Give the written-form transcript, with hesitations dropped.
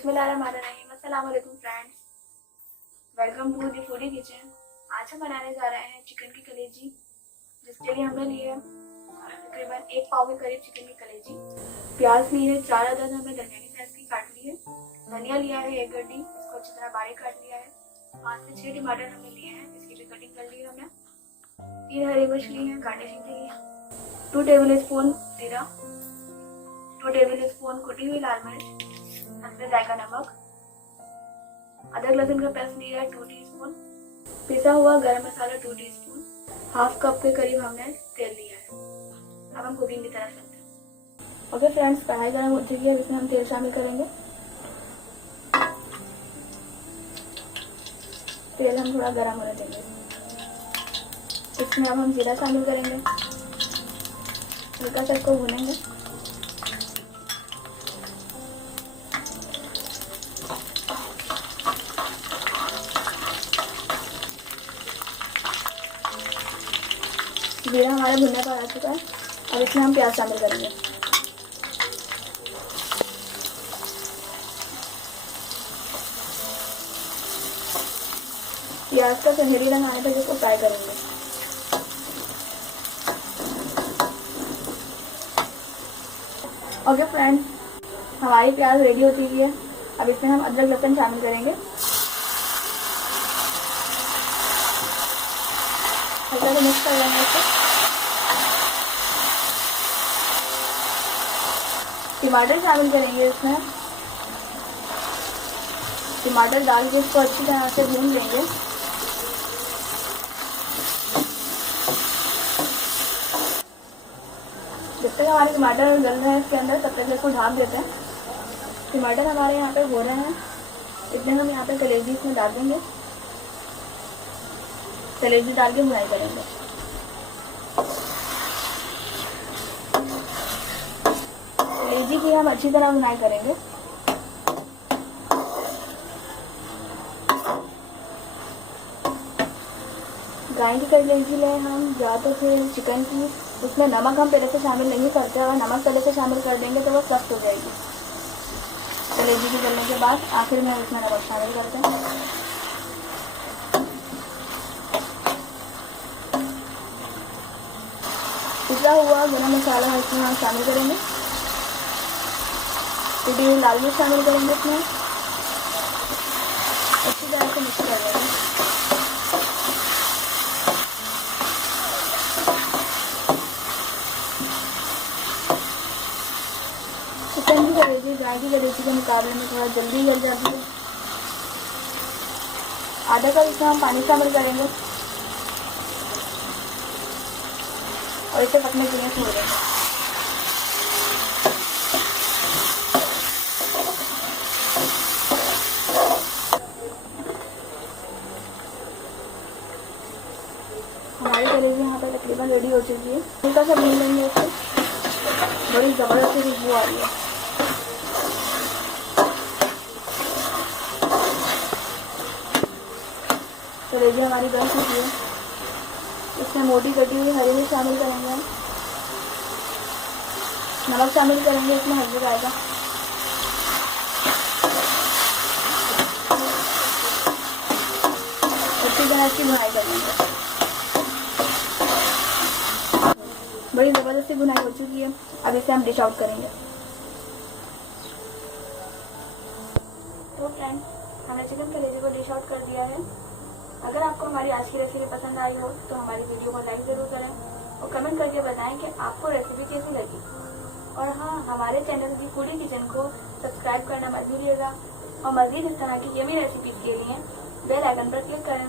बिस्मिल्लाहिर्रहमानिर्रहीम। अस्सलाम वालेकुम friends, welcome to the foodie kitchen. आज हम बनाने जा रहे हैं चिकन की कलेजी, जिसके लिए हमने लिए तकरीबन 1 पाव के करीब चिकन की कलेजी। प्याज लिए 4 अदद हमने दरमियानी साइज की काट ली है। धनिया लिया है 1 गड्डी, इसको अच्छी तरह बारीक काट लिया है। 5 से 6 टमाटर हमने लिए हैं, इसकी भी कटिंग कर ली है हमने। 3 हरी मिर्च ली है गार्निशिंग के लिए। 2 टेबल स्पून जीरा, 2 टेबल स्पून कुटी हुई लाल मिर्च, हल्का जायका नमक, अदरक लहसुन का पेस्ट लिया है 2 टीस्पून, पिसा हुआ गरम मसाला 2 टीस्पून, हाफ कप के करीब हमने तेल लिया है। अब हम कुकिंग की तरफ चलते हैं। ओके फ्रेंड्स, कढ़ाई गर्म हो चुकी है, इसमें हम तेल शामिल करेंगे। तेल हम थोड़ा गर्म होने देंगे। इसमें अब हम जीरा शामिल करेंगे, हल्का सा इसको भूनेंगे। जीरा हमारा भुनने पर आ चुका है। अब इसमें हम प्याज शामिल करेंगे। प्याज का सुनहरी रंग आने तक इसको फ्राई करेंगे। ओके फ्रेंड्स, हमारी प्याज रेडी हो चुकी है। अब इसमें हम अदरक लहसुन शामिल करेंगे। हल्का सा मिक्स कर लेंगे इसको। टमाटर शामिल करेंगे इसमें। टमाटर डाल के इसको अच्छी तरह से भून लेंगे। जब तक हमारे टमाटर गल रहे हैं इसके अंदर, तब तक इसको ढाँप देते हैं। टमाटर हमारे यहाँ पे हो रहे हैं, इतने हम यहाँ पे कलेजी इसमें डाल देंगे। कलेजी डाल के भुनाई करेंगे। कलेजी की हम अच्छी तरह भुनाई करेंगे। ग्राइंड कर कलेजी लें हम, या तो फिर चिकन की, उसमें नमक हम पहले से शामिल नहीं करते। और नमक पहले से शामिल कर देंगे तो वो सख्त हो जाएगी। कलेजी की गलने के बाद आखिर में उसमें नमक शामिल करते हैं। पिसा हुआ गरम मसाला इसमें हम शामिल करेंगे। कुटी हुई लाल मिर्च शामिल करेंगे इसमें। अच्छी तरह से मिक्स कर लेंगे। चिकन की कलेजी गाय की कलेजी के मुकाबले में थोड़ा जल्दी गल जाती है। आधा कप इसमें हम पानी शामिल करेंगे और इसे पकने के लिए छोड़ देंगे। हमारी कलेजी यहाँ पे तकरीबन रेडी हो चुकी है। हल्का सा भून लेंगे इसको। बड़ी ज़बरदस्त खुशबू आ रही है। कलेजी हमारी बन चुकी है। इसमें मोटी कटी हुई हरी मिर्च शामिल करेंगे। नमक शामिल करेंगे इसमें हल्दी जाएगा। अच्छी तरह इसकी भुनाई करेंगे। बड़ी ज़बरदस्ती भुनाई हो चुकी है। अब इसे हम डिश आउट करेंगे। तो फ्रेंड्स, हमने चिकन कलेजी को डिश आउट कर दिया है। अगर आपको हमारी आज की रेसिपी पसंद आई हो तो हमारी वीडियो को लाइक ज़रूर करें और कमेंट करके बताएं कि आपको रेसिपी कैसी लगी। और हाँ, हमारे चैनल की फूडी किचन को सब्सक्राइब करना मत भूलिएगा और मज़ीद इस तरह की यम्मी रेसिपीज़ के लिए बेल आइकन पर क्लिक करें।